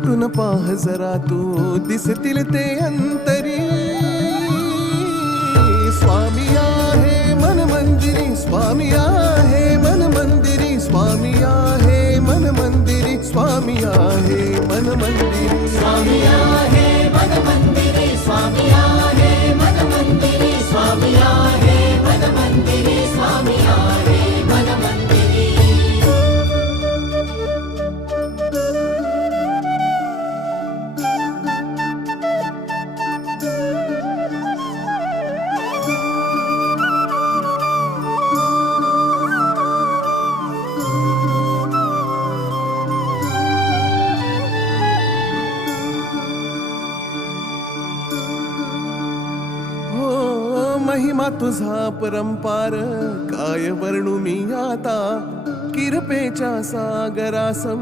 भेटून पाह जरा तू दिसतील ते अंतरी. स्वामी आहे मन मंदिरी, स्वामी आहे मन मंदिरी, स्वामी आहे मन मंदिरी, स्वामी आहे मन मंदिरी. स्वामी आहे मन मंदिरी, स्वामी आहे मन मंदिरी, स्वामी आहे मन मंदिरी, स्वामी आहे मन मंदिरी. महिमा तुझा परंपार काय वर्णू मी आता. किरपेच्या सागरासम